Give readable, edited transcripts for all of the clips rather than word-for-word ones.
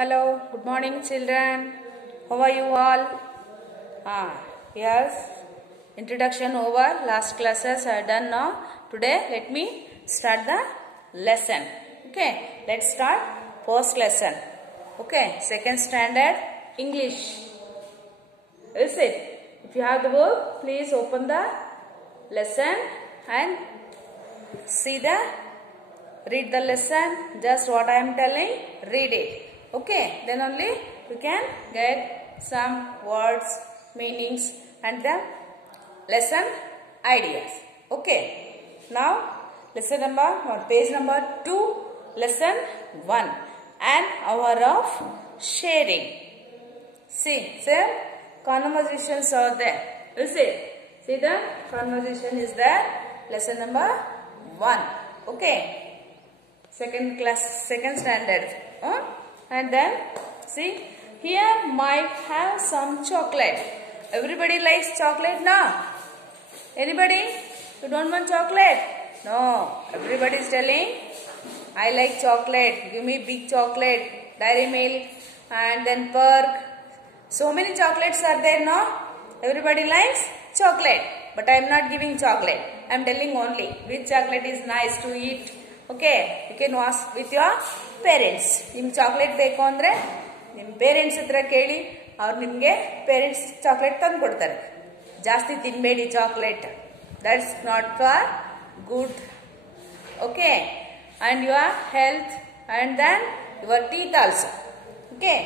Hello, good morning children. How are you all? Yes, introduction over. Last classes are done now. Today let me start the lesson. Okay, let's start first lesson. Okay, second standard English. Is it? If you have the book, please open the lesson and read the lesson. Just what I am telling, read it. Okay, then only you can get some words, meanings and the lesson ideas. Okay, now lesson number page number 2, lesson 1, an hour of sharing. See, conversations are there. Is it? See, the conversation is there. Lesson number 1. Okay, second standard. And then see, here might have some chocolate. Everybody likes chocolate now. Anybody? You don't want chocolate? No. Everybody is telling, I like chocolate. Give me big chocolate. Dairy Milk and then Perk. So many chocolates are there now. Everybody likes chocolate. But I am not giving chocolate. I am telling only which chocolate is nice to eat. Okay, you can ask with your parents. Nimge chocolate ಬೇಕು ಅಂದ್ರೆ ನಿಮ್ಮ parents ಹತ್ರ ಕೇಳಿ, ಅವರು ನಿಮಗೆ parents chocolate ತಂದು ಕೊಡ್ತಾರೆ. ಜಾಸ್ತಿ ತಿನ್ನಬೇಡಿ chocolate. That's not for good. Okay, and your health and then your teeth also. Okay,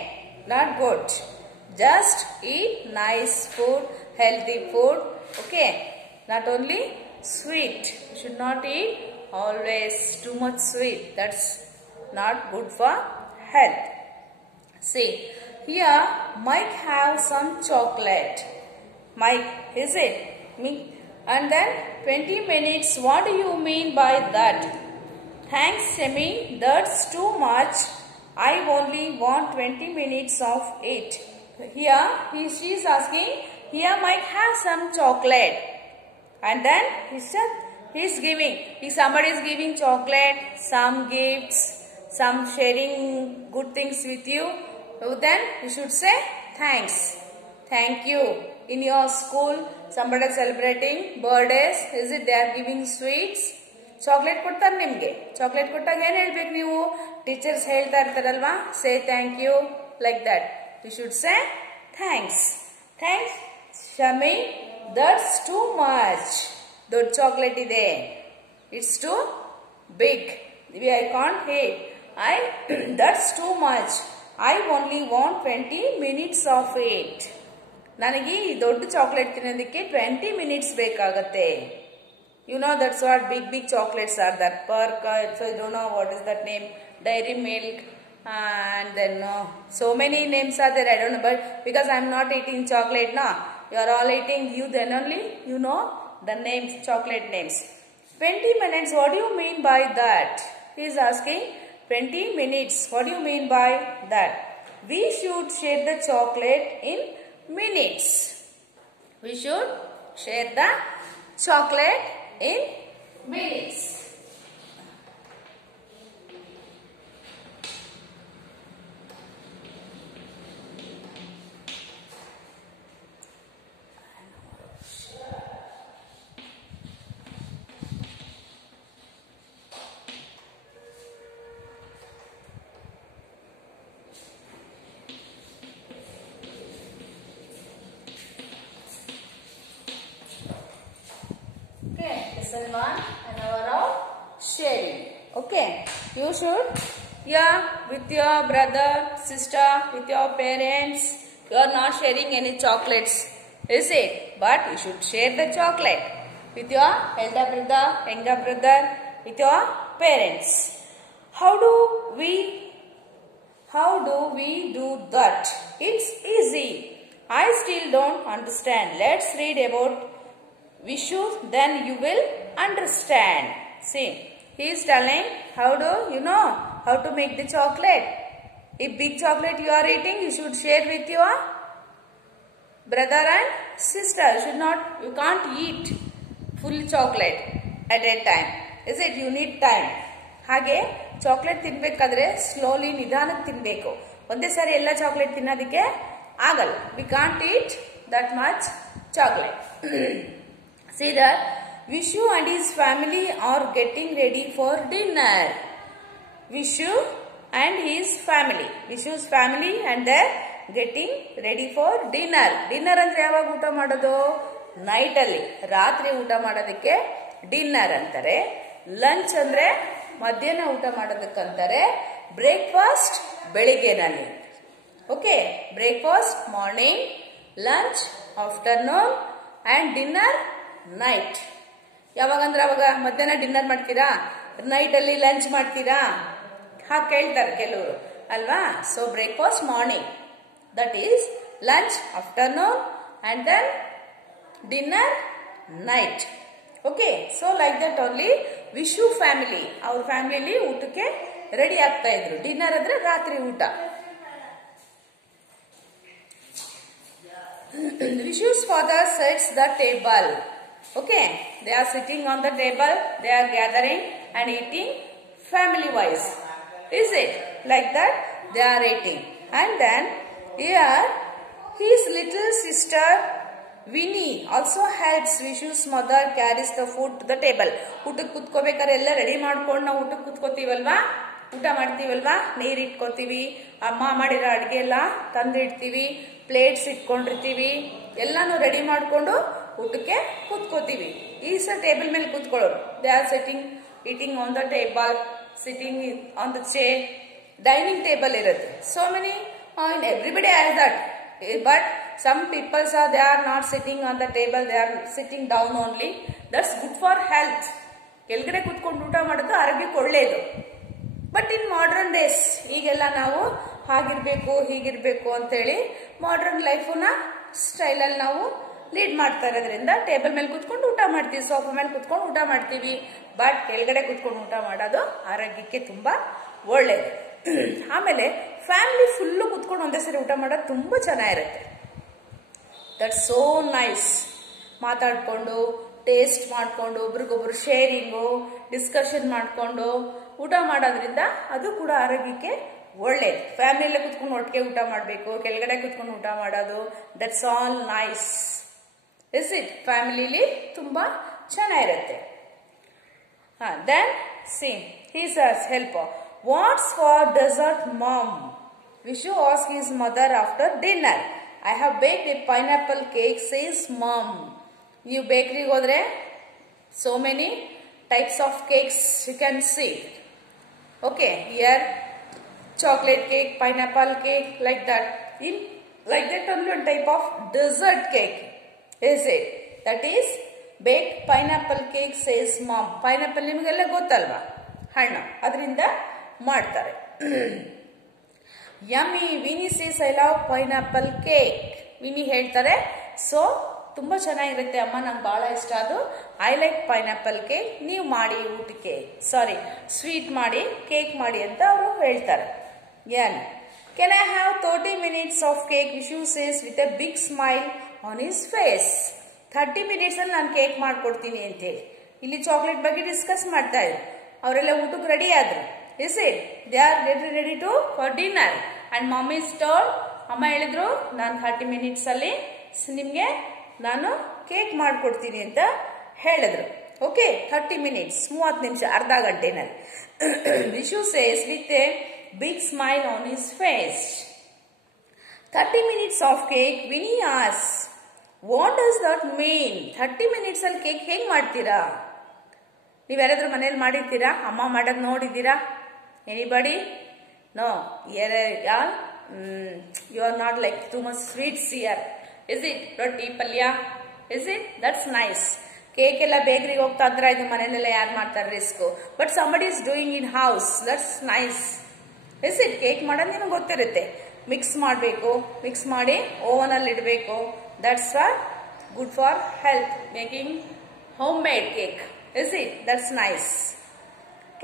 not good. Just eat nice food, healthy food. Okay, not only sweet. You should not eat always too much sweet. That's not good for health. See, here Mike have some chocolate. Mike, is it? Me. And then 20 minutes. What do you mean by that? Thanks, Semi. That's too much. I only want 20 minutes of it. Here she is asking. Here Mike has some chocolate. And then he's giving. If somebody is giving chocolate, some gifts, some sharing good things with you, then you should say thanks. Thank you. In your school, somebody is celebrating birthdays. Is it they are giving sweets? Chocolate ಕೊಡ್ತಾರೆ ನಿಮಗೆ. Chocolate ಕೊಟ್ಟಾಗ ಏನು ಹೇಳಬೇಕು ನೀವು? Teachers ಹೇಳ್ತಾ ಇರ್ತಾರಲ್ವಾ, say thank you, like that. You should say thanks. Thanks, Shami. That's too much. ದೊಡ್ಡ chocolate ಇದೆ. It's too big. I can't eat. That's too much. I only want 20 minutes of it. ನನಗೆ ಈ ದೊಡ್ಡ chocolate ತಿನ್ನೋದಕ್ಕೆ 20 minutes ಬೇಕಾಗತ್ತೆ. You know that's what big chocolates are. That Perk, so I don't know what is that name. Dairy Milk and then so many names are there. I don't know, but because I am not eating chocolate now, you are all eating. You then only you know the names, chocolate names. 20 minutes. What do you mean by that? He is asking. 20 minutes. What do you mean by that? We should share the chocolate in minutes. We should share the chocolate in minutes. Lesson 1, an hour of sharing. Okay, you should, with your brother, sister, with your parents, you are not sharing any chocolates, is it? But you should share the chocolate with your elder brother, younger brother, with your parents. How do we do that? It's easy. I still don't understand. Let's read about we should, then you will understand. See, he is telling how do you know how to make the chocolate. If big chocolate you are eating, you should share with your brother and sister. You can't eat full chocolate at a time. Is it? You need time. ಹಾಗೆ chocolate ತಿನ್ನಬೇಕಾದ್ರೆ slowly ನಿಧಾನಕ್ಕೆ ತಿನ್ನಬೇಕು. ಒಂದೇ ಸಾರಿ ಎಲ್ಲ chocolate ತಿನ್ನೋದಕ್ಕೆ ಆಗಲ್ಲ. We can't eat that much chocolate. See that Vishu and his family are getting ready for dinner. Vishu and his family. Vishu's family and they're getting ready for dinner. Dinner ಅಂದ್ರೆ ಯಾವಾಗ ಊಟ ಮಾಡೋದು? Night ಅಲ್ಲಿ, ರಾತ್ರಿ ಊಟ ಮಾಡೋದಕ್ಕೆ dinner ಅಂತಾರೆ. Lunch ಅಂದ್ರೆ ಮಧ್ಯಾಹ್ನ ಊಟ ಮಾಡೋದಕ್ಕಂತಾರೆ. ಬ್ರೇಕ್ಫಾಸ್ಟ್ ಬೆಳಿಗ್ಗೆನಲ್ಲಿ. Okay, breakfast morning, lunch afternoon and dinner night. ಯಾವಾಗಂದ್ರೆ ಅವಾಗ ಮಧ್ಯಾಹ್ನ ಡಿನ್ನರ್ ಮಾಡ್ತೀರಾ, ನೈಟ್ ಅಲ್ಲಿ ಲಂಚ್ ಮಾಡ್ತೀರಾ, ಹಾಗೆ ಕೇಳ್ತಾರೆ ಕೆಲವರು ಅಲ್ವಾ. So breakfast morning, that is lunch afternoon and then dinner night. Okay, so like that only Vishu family, ಅವ್ರ ಫ್ಯಾಮಿಲಿಲಿ ಊಟಕ್ಕೆ ರೆಡಿ ಆಗ್ತಾ ಇದ್ರು. ಡಿನ್ನರ್ ಅಂದ್ರೆ ರಾತ್ರಿ ಊಟ. Vishu's father sets the table. Okay, they are sitting on the table, they are gathering and eating family wise. Is it like that? They are eating. And then here his little sister Winnie also helps Vishu's mother carries the food to the table. ಊಟಕ್ಕೆ ಕುತ್ಕೋಬೇಕಾದ್ರೆ ಎಲ್ಲ ready ಮಾಡ್ಕೊಂಡು ನಾವು ಊಟಕ್ಕೆ ಕುತ್ಕೋತೀವಲ್ವಾ, ಊಟ ಮಾಡ್ತೀವಲ್ವಾ, ನೀರ್ ಇಟ್ಕೋತೀವಿ, ಅಮ್ಮ ಮಾಡಿರೋ ಅಡ್ಗೆ ಎಲ್ಲ ತಂದಿಡ್ತೀವಿ, ಪ್ಲೇಟ್ಸ್ ಇಟ್ಕೊಂಡಿರ್ತೀವಿ, ಎಲ್ಲಾನು ರೆಡಿ ಮಾಡ್ಕೊಂಡು ಊಟಕ್ಕೆ ಕುತ್ಕೋತೀವಿ. ಈ ಟೇಬಲ್ ಮೇಲೆ ಕುತ್ಕೊಳ್ಳೋರು. They are sitting eating on the table, sitting on the chair. Dining table ಇರುತ್ತೆ. So many everybody has that, but some peoples are they are not sitting on the table, they are sitting down only. That's good for health. ಕೆಳಗಡೆ ಕುತ್ಕೊಂಡು ಊಟ ಮಾಡೋದು ಆರೋಗ್ಯಕ್ಕೆ ಒಳ್ಳೆಯದು. But in modern days ಈಗೆಲ್ಲ ನಾವು ಹಾಗಿರ್ಬೇಕು ಹೀಗಿರ್ಬೇಕು ಅಂತೇಳಿ ಮಾಡರ್ನ್ ಲೈಫನ್ನ ಸ್ಟೈಲಲ್ಲಿ ನಾವು ಲೀಡ್ ಮಾಡ್ತಾ ಇರೋದ್ರಿಂದ ಟೇಬಲ್ ಮೇಲೆ ಕುತ್ಕೊಂಡು ಊಟ ಮಾಡ್ತೀವಿ, ಸೋಫಾ ಮೇಲೆ ಕುತ್ಕೊಂಡು ಊಟ ಮಾಡ್ತೀವಿ. ಬಟ್ ಕೆಳಗಡೆ ಕುತ್ಕೊಂಡು ಊಟ ಮಾಡೋದು ಆರೋಗ್ಯಕ್ಕೆ ತುಂಬಾ ಒಳ್ಳೇದು. ಆಮೇಲೆ ಫ್ಯಾಮಿಲಿ ಫುಲ್ಲು ಕುತ್ಕೊಂಡು ಒಂದೇ ಸರಿ ಊಟ ಮಾಡೋದು ತುಂಬಾ ಚೆನ್ನಾಗಿರುತ್ತೆ. That's so nice. ಮಾತಾಡ್ಕೊಂಡು ಟೇಸ್ಟ್ ಮಾಡ್ಕೊಂಡು ಒಬ್ರಿಗೊಬ್ರು ಶೇರಿಂಗು ಡಿಸ್ಕಷನ್ ಮಾಡ್ಕೊಂಡು ಊಟ ಮಾಡೋದ್ರಿಂದ ಅದು ಕೂಡ ಆರೋಗ್ಯಕ್ಕೆ ಒಳ್ಳೇದು. ಫ್ಯಾಮಿಲಿಯಲ್ಲೇ ಕುತ್ಕೊಂಡು ಒಟ್ಟಿಗೆ ಊಟ ಮಾಡಬೇಕು, ಕೆಳಗಡೆ ಕುತ್ಕೊಂಡು ಊಟ ಮಾಡೋದು, that's all nice. Is it? ಫ್ಯಾಮಿಲಿಲಿ ತುಂಬಾ ಚೆನ್ನಾಗಿರುತ್ತೆ. Then see he's help. What's for dessert mom? Vishu asked his mother after dinner. I have baked a pineapple cake, says mom. ನೀವು ಬೇಕರಿಗೆ ಹೋದ್ರೆ so many types of cakes you can see. Okay, here chocolate cake, pineapple cake, like that. In like that only one type of dessert cake, is it? That is baked pineapple cake, says mom. Pineapple ನಿಮಗೆಲ್ಲ ಗೊತ್ತಲ್ವಾ, ಹಣ್ಣು, ಅದರಿಂದ ಮಾಡ್ತಾರೆ. Yummy. Vini says I love pineapple cake. Vini ಹೇಳ್ತಾರೆ, so ತುಂಬಾ ಚೆನ್ನಾಗಿರುತ್ತೆ ಅಮ್ಮ, ನಂಗೆ ಬಹಳ ಇಷ್ಟ ಅದು. I like pineapple cake. ನೀವು ಮಾಡಿ ಊಟಕ್ಕೆ, ಸಾರಿ ಸ್ವೀಟ್ ಮಾಡಿ, ಕೇಕ್ ಮಾಡಿ ಅಂತ ಅವರು ಹೇಳ್ತಾರೆ. ಏನ್ can I have 30 minutes of cake? Vishu says with a big smile on his face. 30 minutes ಅಲ್ಲಿ ನಾನು ಕೇಕ್ ಮಾಡ್ಕೊಡ್ತೀನಿ ಅಂತೇಳಿ ಇಲ್ಲಿ ಚಾಕ್ಲೇಟ್ ಬಗ್ಗೆ ಡಿಸ್ಕಸ್ ಮಾಡ್ತಾ ಇದ್ರು. ಅವರೆಲ್ಲ ಊಟಕ್ಕೆ ರೆಡಿ ಆದ್ರು. Is it? They are ready to for dinner. And mommy told, ಅಮ್ಮ ಹೇಳಿದ್ರು ನಾನು 30 minutes ಅಲ್ಲಿ ನಿಮ್ಗೆ ನಾನು ಕೇಕ್ ಮಾಡ್ಕೊಡ್ತೀನಿ ಅಂತ ಹೇಳಿದ್ರು. ಓಕೆ, 30 minutes 30 ನಿಮಿಷ, ಅರ್ಧ ಗಂಟೆನಲ್ಲಿ. Vishu says with a big smile on his face. 30 minutes of cake. Vini ಆಸ್, what does that mean? 30 minutes ಅಲ್ಲಿ ಕೇಕ್ ಹೇಗೆ ಮಾಡ್ತೀರಾ? ನೀವ್ಯಾರಾದ್ರೂ ಮನೇಲಿ ಮಾಡಿರ್ತೀರಾ? ಅಮ್ಮ ಮಾಡೋದು ನೋಡಿದ್ದೀರಾ? Anybody? No. You are not like too much sweets here. Is it? Roti palya. Is it? That's nice. Cake ಎಲ್ಲ ಬೇಕರಿಗೆ ಹೋಗ್ತಾ ಇದ್ರೆ ಇದು ಮನೆಯಲ್ಲೆಲ್ಲ ಯಾರು ಮಾಡ್ತಾರೆ risk. But somebody is doing in house. That's nice. Is it? Cake ಮಾಡೋದು ನಿಮಗೆ ಗೊತ್ತಿರುತ್ತೆ. ಮಿಕ್ಸ್ ಮಾಡಬೇಕು, ಮಿಕ್ಸ್ ಮಾಡಿ ಓವನ್ ಅಲ್ಲಿ ಇಡಬೇಕು. That's good for health. Making homemade cake. Is it? That's nice.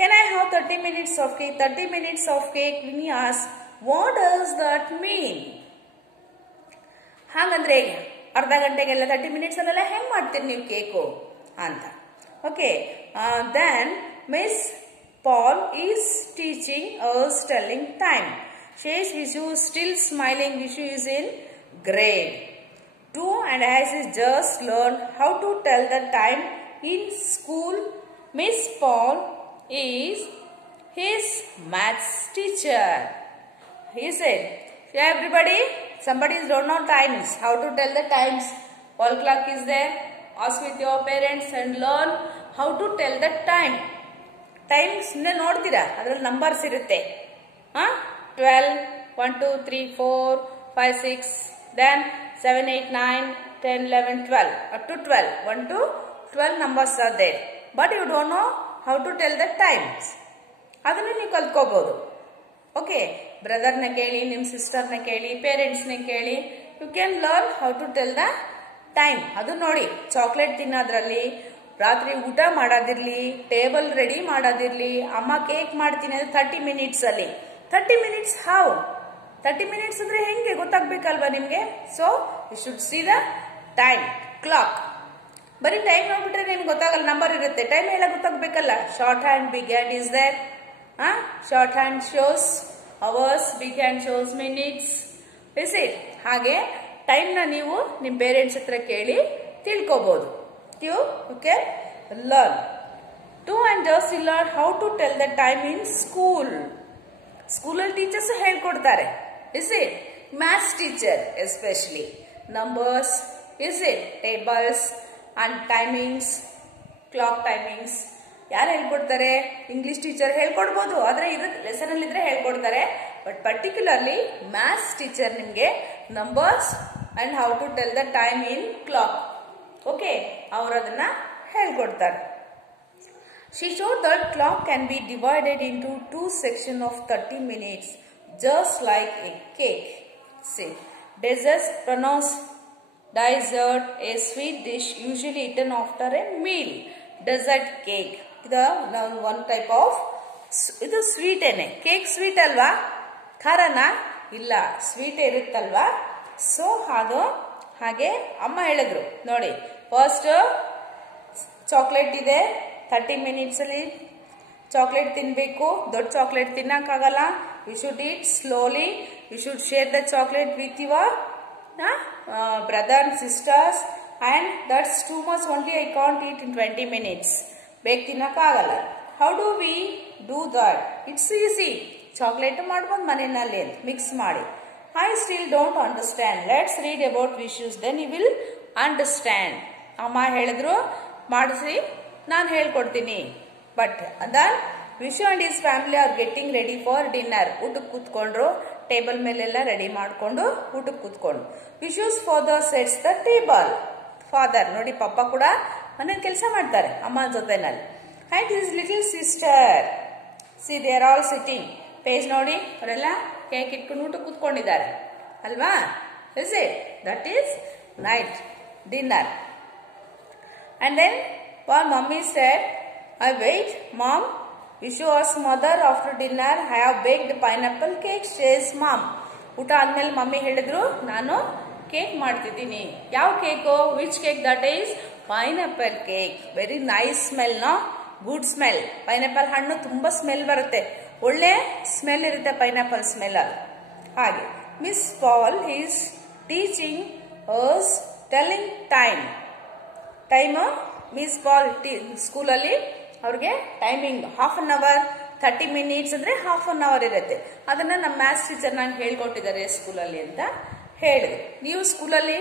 Can I have 30 minutes of cake? 30 minutes of cake. Vinny asks, what does that mean? ಹಾಗಂದ್ರೆ ಅರ್ಧ ಗಂಟೆಗೆಲ್ಲ 30 minutes ಅಲ್ಲೆಲ್ಲ ಹೆಂಗ್ ಮಾಡ್ತೀರಿ ನೀವು ಕೇಕು ಅಂತ. Okay, then Miss Paul is teaching us telling time. says Vishu still smiling. Vishu is in grade 2 and has just learned how to tell the time in school. Miss Paul is his maths teacher. He said, everybody, somebody don't know times, how to tell the times. Wall clock is there. Ask with your parents and learn how to tell the time. Times ನೋಡ್ತೀರಾ, ಅದರಲ್ಲಿ numbers ಇರುತ್ತೆ. 12, 1, 2, 3, 4, 5, 6, then 7, 8, 9, 10, 11, 12, up to 12. 1 to 12 numbers are there. But you don't know how to tell the times. ಅದನ್ನು ನೀವು ಕಲ್ತ್ಕೋಬಹುದು. Okay, ಬ್ರದರ್ನ ಕೇಳಿ, ನಿಮ್ಮ ಸಿಸ್ಟರ್ನ ಕೇಳಿ, ಪೇರೆಂಟ್ಸ್ನ ಕೇಳಿ, you can learn how to tell the time. ಅದು ನೋಡಿ, ಚಾಕ್ಲೇಟ್ ತಿನ್ನೋದ್ರಲ್ಲಿ, ರಾತ್ರಿ ಊಟ ಮಾಡೋದಿರ್ಲಿ, ಟೇಬಲ್ ರೆಡಿ ಮಾಡೋದಿರ್ಲಿ, ಅಮ್ಮ ಕೇಕ್ ಮಾಡ್ತೀನಿ ಅಂದ್ರೆ 30 minutes ಅಲ್ಲಿ. 30 minutes ಹೌ? 30 minutes ಅಂದ್ರೆ ಹೆಂಗೆ ಗೊತ್ತಾಗ್ಬೇಕಲ್ವಾ ನಿಮ್ಗೆ? So you should see the time clock. ಬರೀ ಟೈಮ್ ನೋಡ್ಬಿಟ್ರೆ ನಿಮ್ಗೆ ಗೊತ್ತಾಗಲ್ಲ, ನಂಬರ್ ಇರುತ್ತೆ. ಟೈಮ್ ಎಲ್ಲ ಗೊತ್ತಾಗ್ಬೇಕಲ್ಲ. Short hand, big hand is there. Short hand shows hours, big hand shows minutes. Is it? ಹಾಗೆ ಟೈಮ್ ನ ನೀವು ನಿಮ್ ಪೇರೆಂಟ್ಸ್ ಹತ್ರ ಕೇಳಿ ತಿಳ್ಕೋಬಹುದು. You can learn. 2 and just learn how to tell the time in school. ಸ್ಕೂಲಲ್ಲಿ teachers ಹೇಳ್ಕೊಡ್ತಾರೆ. Is it? Maths teacher especially. Numbers, is it? Tables and timings, clock timings ಯಾರು ಹೇಳ್ಕೊಡ್ತಾರೆ? ಇಂಗ್ಲಿಷ್ ಟೀಚರ್ ಹೇಳ್ಕೊಡ್ಬೋದು, ಆದ್ರೆ ಲೆಸನ್ ಅಲ್ಲಿ ಇದ್ರೆ ಹೇಳ್ಕೊಡ್ತಾರೆ. ಬಟ್ ಪರ್ಟಿಕ್ಯುಲರ್ಲಿ ಮ್ಯಾಥ್ಸ್ ಟೀಚರ್ ನಿಮ್ಗೆ numbers and how to tell the time in clock, okay, ಅವರು ಅದನ್ನ ಹೇಳ್ಕೊಡ್ತಾರೆ. She showed that clock can be divided into 2 sections of 30 minutes, just like a cake. See, desserts pronounce dessert, a sweet dish usually eaten after a meal. Dessert cake. ಇದು one type of, ಇದು sweet ಏನೆ. Cake sweet ಅಲ್ವಾ? ಖಾರನ? ಇಲ್ಲ, sweet ಇರುತ್ತಲ್ವಾ? So ಅದು ಹಾಗೆ ಅಮ್ಮ ಹೇಳಿದ್ರು ನೋಡಿ. ಫಸ್ಟ್ ಚಾಕ್ಲೇಟ್ ಇದೆ, 30 minutes ಅಲ್ಲಿ ಚಾಕ್ಲೇಟ್ ತಿನ್ಬೇಕು. ದೊಡ್ಡ ಚಾಕ್ಲೇಟ್ ತಿನ್ನಕ್ಕಾಗಲ್ಲ. You should eat slowly. You should share the chocolate with your brother and sisters and that's too much only. I can't eat in 20 minutes. ಬೇಗ ತಿನ್ನಕ್ಕಾಗಲ್ಲ. How do we do that? It's easy. Chocolate ಮಾಡ್ಬೋದು ಮನೆಯಲ್ಲಿ mix ಮಾಡಿ. I still don't understand. Let's read about Vishu's, then you will understand. ಅಮ್ಮ ಹೇಳಿದ್ರು ಮಾಡಿಸಿ, ನಾನು ಹೇಳ್ಕೊಡ್ತೀನಿ. But then Vishu and his family are getting ready for dinner. ಊಟಕ್ಕೆ ಕೂತ್ಕೊಂಡ್ರು. ಟೇಬಲ್ ಮೇಲೆಲ್ಲ ರೆಡಿ ಮಾಡ್ಕೊಂಡು ಊಟಕ್ಕೆ ಕೂತ್ಕೊಂಡು. Vishu's father sets the table. Father ನೋಡಿ, ಪಪ್ಪ ಕೂಡ ಮನೇಲಿ ಕೆಲಸ ಮಾಡ್ತಾರೆ ಅಮ್ಮ ಜೊತೆನಲ್ಲಿ. And his little sister, see they are all sitting. Page ನೋಡಿ, ಅವರೆಲ್ಲ ಕೇಕ್ ಇಟ್ಕೊಂಡು ಊಟಕ್ಕೆ ಕೂತ್ಕೊಂಡಿದ್ದಾರೆ ಅಲ್ವಾ? Is it? That is night dinner. And then while mommy said, I wait, mom. Vishu asked mother after dinner, I have baked pineapple cake, says mom. ಊಟ ಆದ್ಮೇಲೆ mummy ಹೇಳಿದ್ರು, ನಾನು ಕೇಕ್ ಮಾಡ್ತಿದ್ದೀನಿ. ಯಾವ cake? Which cake? That is pineapple cake. Very nice smell, no? Good smell. Pineapple ಹಣ್ಣು ತುಂಬಾ smell ಬರುತ್ತೆ, ಒಳ್ಳೆ ಸ್ಮೆಲ್ ಇರುತ್ತೆ ಪೈನಾಪಲ್ ಸ್ಮೆಲ್ ಅಲ್ಲಿ. ಹಾಗೆ Miss Paul is teaching us telling time. Time Miss Paul ಸ್ಕೂಲಲ್ಲಿ ಅವ್ರಿಗೆ timing half an hour, 30 minutes ಅಂದ್ರೆ ಹಾಫ್ ಅನ್ ಅವರ್ ಇರುತ್ತೆ. ಅದನ್ನ ನಮ್ಮ ಮ್ಯಾಥ್ಸ್ ಟೀಚರ್ ನಂಗೆ ಹೇಳ್ಕೊಟ್ಟಿದ್ದಾರೆ ಸ್ಕೂಲಲ್ಲಿ ಅಂತ ಹೇಳಿದ್ರು. ನೀವು ಸ್ಕೂಲಲ್ಲಿ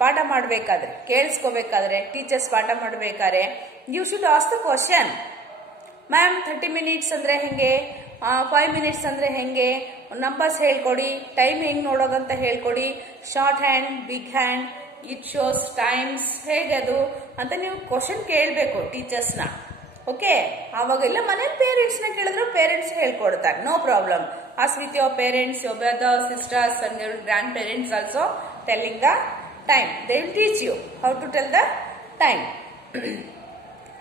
ಪಾಠ ಮಾಡಬೇಕಾದ್ರೆ, ಕೇಳಿಸ್ಕೋಬೇಕಾದ್ರೆ, ಟೀಚರ್ಸ್ ಪಾಠ ಮಾಡಬೇಕಾದ್ರೆ you should ask the question. Ma'am 30 minutes ಅಂದ್ರೆ ಹೆಂಗೆ, 5 minutes ಅಂದ್ರೆ ಹೆಂಗೆ, ನಂಬರ್ಸ್ ಹೇಳ್ಕೊಡಿ, ಟೈಮ್ ಹೆಂಗ್ ನೋಡೋದಂತ ಹೇಳ್ಕೊಡಿ, short hand, big hand, it shows times ಹೇಗೆ ಅದು ಅಂತ ನೀವು ಕ್ವಶನ್ ಕೇಳಬೇಕು ಟೀಚರ್ಸ್ನ. ಓಕೆ, ಆವಾಗೆಲ್ಲ ಮನೆ ಪೇರೆಂಟ್ಸ್ನ ಕೇಳಿದ್ರು ಪೇರೆಂಟ್ಸ್ ಹೇಳ್ಕೊಡ್ತಾರೆ. No problem. As with your parents, your brother, sisters and your grandparents also telling the time. They will teach you how to tell the time.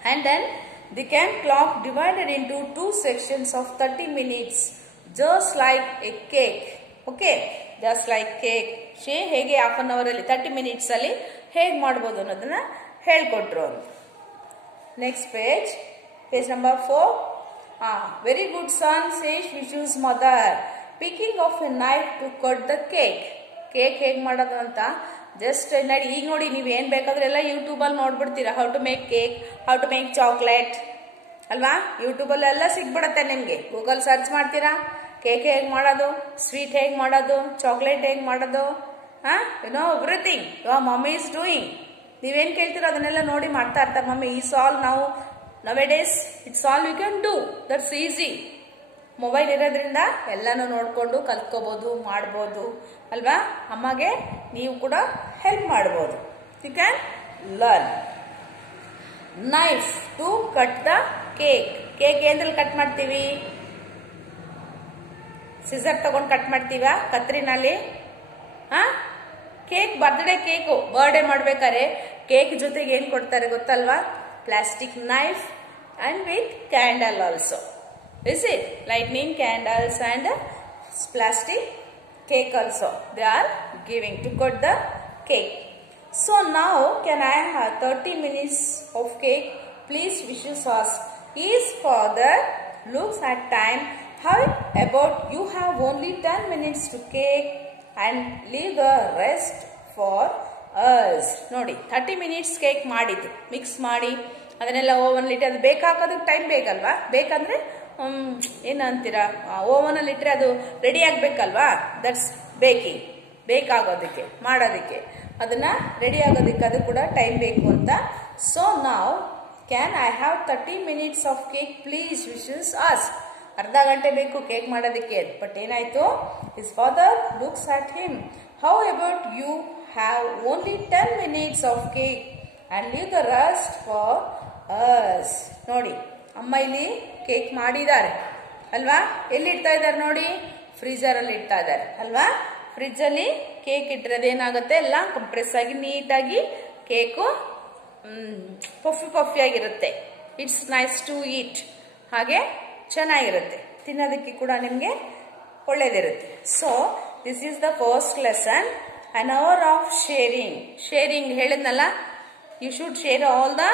And then they can clock divided into 2 sections of 30 minutes, just like a cake. Okay, just like cake. ಹೇಗೆ half an hour ಅಲ್ಲಿ 30 minutes ಅಲ್ಲಿ ಹೇಗೆ ಮಾಡ್ಬೋದು ಅನ್ನೋದನ್ನ ಹೇಳ್ಕೊಟ್ರು. Next page, page number 4. Very good son, says Vishu's mother. Picking of a knife to cut the cake. Cake ಹೇಗೆ ಮಾಡೋದು ಅಂತ ಜಸ್ಟ್ ನೋಡಿ. ಈಗ ನೋಡಿ, ನೀವು ಏನು ಬೇಕಾದ್ರೆ ಎಲ್ಲ ಯೂಟ್ಯೂಬಲ್ಲಿ ನೋಡ್ಬಿಡ್ತೀರಾ. How to make cake, how to make chocolate ಅಲ್ವಾ? ಯೂಟ್ಯೂಬಲ್ಲೆಲ್ಲ ಸಿಗ್ಬಿಡುತ್ತೆ ನಿಮಗೆ. ಗೂಗಲ್ ಸರ್ಚ್ ಮಾಡ್ತೀರಾ, ಕೇಕ್ ಹೇಗೆ ಮಾಡೋದು, ಸ್ವೀಟ್ ಹೇಗೆ ಮಾಡೋದು, ಚಾಕ್ಲೇಟ್ ಹೇಗೆ ಮಾಡೋದು, you know everything your mummy is doing. ನೀವೇನು ಕೇಳ್ತೀರೋ ಅದನ್ನೆಲ್ಲ ನೋಡಿ ಮಾಡ್ತಾ ಇರ್ತಾರೆ ಮಮ್ಮಿ. ಈಸ್ ಆಲ್ ನಾವು nowadays it's all you can do, that's easy. Mobile ಇರೋದ್ರಿಂದ ಎಲ್ಲನೂ ನೋಡಿಕೊಂಡು ಕಲ್ತ್ಕೋಬೋದು, ಮಾಡ್ಬೋದು ಅಲ್ವಾ? ಅಮ್ಮಗೆ ನೀವು ಕೂಡ ಹೆಲ್ಪ್ ಮಾಡ್ಬೋದು. You can learn. Knife to cut the cake. Cake ಏನ್ರಲ್ಲಿ ಕಟ್ ಮಾಡ್ತೀವಿ? ಸಿಸರ್ ತಗೊಂಡು ಕಟ್ ಮಾಡ್ತೀವ, ಕತ್ರಿನಲ್ಲಿ. ಕೇಕ್, ಬರ್ತ್ಡೇ ಕೇಕು, ಬರ್ಡೇ ಮಾಡ್ಬೇಕಾದ್ರೆ ಕೇಕ್ ಜೊತೆಗೆ ಏನ್ ಕೊಡ್ತಾರೆ ಗೊತ್ತಲ್ವಾ? Plastic knife and with candle also. Is it? Lightning candles and plastic cake also they are giving to cut the cake. So now can I have 30 minutes of cake? Please wishes us. His father looks at time. How about you have only 10 minutes to cake and leave the rest for us. ನೋಡಿ 30 minutes cake ಮಾಡಿದ್ದು mix ಮಾಡಿ ಅದನ್ನೆಲ್ಲ oven ಇಟ್ಟು ಅದು ಬೇಕಾಕೋದಕ್ಕೆ time ಬೇಕಲ್ವಾ? ಬೇಕಂದ್ರೆ ಏನಂತೀರಾ, ಓವನಲ್ಲಿ ಇಟ್ಟರೆ ಅದು ರೆಡಿ ಆಗಬೇಕಲ್ವಾ? That's baking. ಬೇಕಾಗೋದಕ್ಕೆ, ಮಾಡೋದಕ್ಕೆ, ಅದನ್ನ ರೆಡಿ ಆಗೋದಕ್ಕೆ ಅದು ಕೂಡ ಟೈಮ್ ಬೇಕು ಅಂತ. ಸೊ ನಾವು can I have 30 minutes of cake please wishes us. ಅರ್ಧ ಗಂಟೆ ಬೇಕು ಕೇಕ್ ಮಾಡೋದಕ್ಕೆ. ಬಟ್ ಏನಾಯ್ತು? His father looks at him. How about you have only 10 minutes of cake and leave the rest for us. ನೋಡಿ, ಅಮ್ಮ ಇಲ್ಲಿ cake ಮಾಡಿದ್ದಾರೆ ಅಲ್ವಾ? ಎಲ್ಲಿ ಇಡ್ತಾ ಇದ್ದಾರೆ ನೋಡಿ? ಫ್ರೀಜರ್ ಅಲ್ಲಿ ಇಡ್ತಾ ಇದ್ದಾರೆ ಅಲ್ವಾ? ಫ್ರಿಜ್ ಅಲ್ಲಿ ಕೇಕ್ ಇಟ್ಟಿರೋದೇನಾಗುತ್ತೆ, ಎಲ್ಲ ಕಂಪ್ರೆಸ್ ಆಗಿ ನೀಟಾಗಿ ಕೇಕು ಪಫಿ ಪಫಿ ಆಗಿರುತ್ತೆ. It's nice to eat. ಹಾಗೆ ಚೆನ್ನಾಗಿರುತ್ತೆ, ತಿನ್ನೋದಕ್ಕೆ ಕೂಡ ನಿಮಗೆ ಒಳ್ಳೇದಿರುತ್ತೆ. So this is the first lesson, an hour of sharing. Sharing ಹೇಳಿದ್ನಲ್ಲ, you should share all the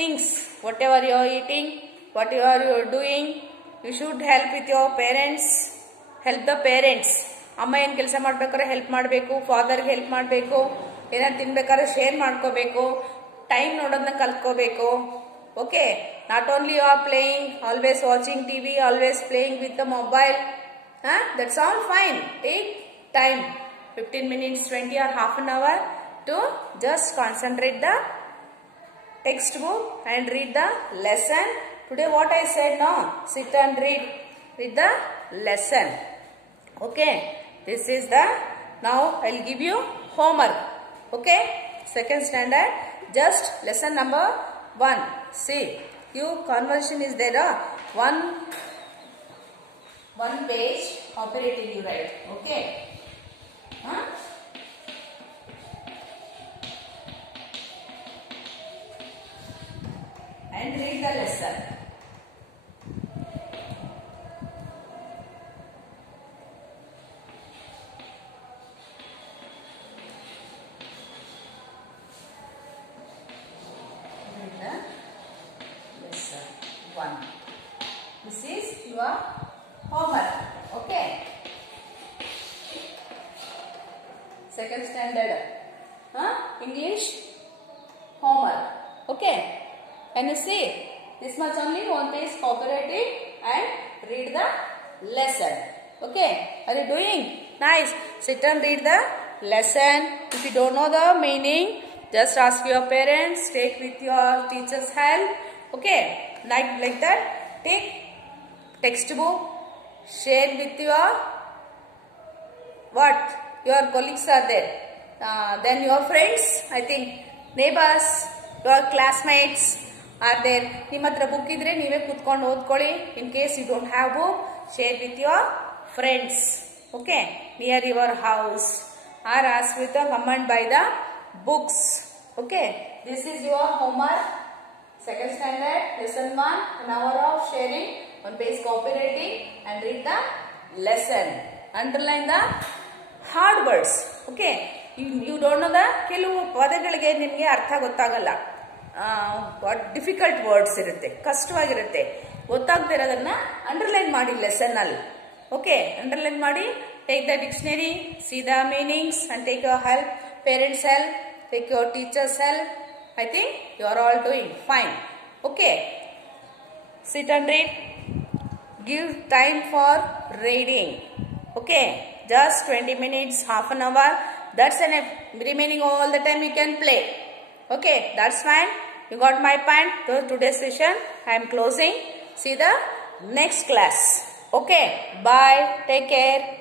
things, whatever you are eating, what you are doing. You should help with your parents. Help the parents. ಅಮ್ಮ ಏನು ಕೆಲಸ ಮಾಡ್ಬೇಕಾದ್ರೆ help ಮಾಡಬೇಕು, ಫಾದರ್ಗೆ help ಮಾಡಬೇಕು, ಏನಾದ್ರು ತಿನ್ಬೇಕಾದ್ರೆ share ಮಾಡ್ಕೋಬೇಕು, ಟೈಮ್ ನೋಡೋದನ್ನ ಕಲ್ತ್ಕೋಬೇಕು. Okay, not only you are playing, always watching TV, always playing with the mobile. That's all fine. Take time, 15 minutes, 20 or half an hour to just concentrate the textbook and read the lesson. Today what I said, no, sit and read the lesson. Okay, this is the, now I'll give you homework. Okay, second standard, just lesson number 1. See, your conversation is there, one page operating you write. Okay, and read the lesson. Lesson 1. This is your homework. Okay. Second standard, English homework. Okay. Can you see? This much only, one page cooperative and read the lesson. Okay. Are you doing? Nice. Sit and read the lesson. If you don't know the meaning, just ask your parents, take with your teacher's help. Okay. Like that. Take textbook, share with your, what? Your colleagues are there. Then your friends, I think, neighbors, your classmates are there. ನಿಮ್ಮ ಹತ್ರ book ಇದ್ರೆ ನೀವೇ ಕೂತ್ಕೊಂಡು ಓದ್ಕೊಳ್ಳಿ. In case you don't have book, share with your friends. Okay, near your house or ask with comment by the books. Okay, this is your homework. Second standard, lesson 1, an hour of sharing, one page cooperating and read the lesson. Underline the hard words. Okay, you don't know the ಕೆಲವು ಪದಗಳಿಗೆ ನಿಮಗೆ ಅರ್ಥ ಗೊತ್ತಾಗಲ್ಲ. Difficult words ಇರುತ್ತೆ, ಕಷ್ಟವಾಗಿರುತ್ತೆ, ಗೊತ್ತಾಗದೇ ಇರೋದನ್ನ underline ಮಾಡಿ lesson ಅಲ್ಲಿ. Okay, underline ಮಾಡಿ. Take the dictionary, see the meanings and take your help, parents' help, take your teacher's help. I think you are all doing fine. Okay, sit and read. Give time for reading. Okay, just 20 minutes, half an hour. That's enough. Remaining all the time you can play. Okay, that's fine. You got my point. So today's session I am closing. See the next class. Okay, bye. Take care.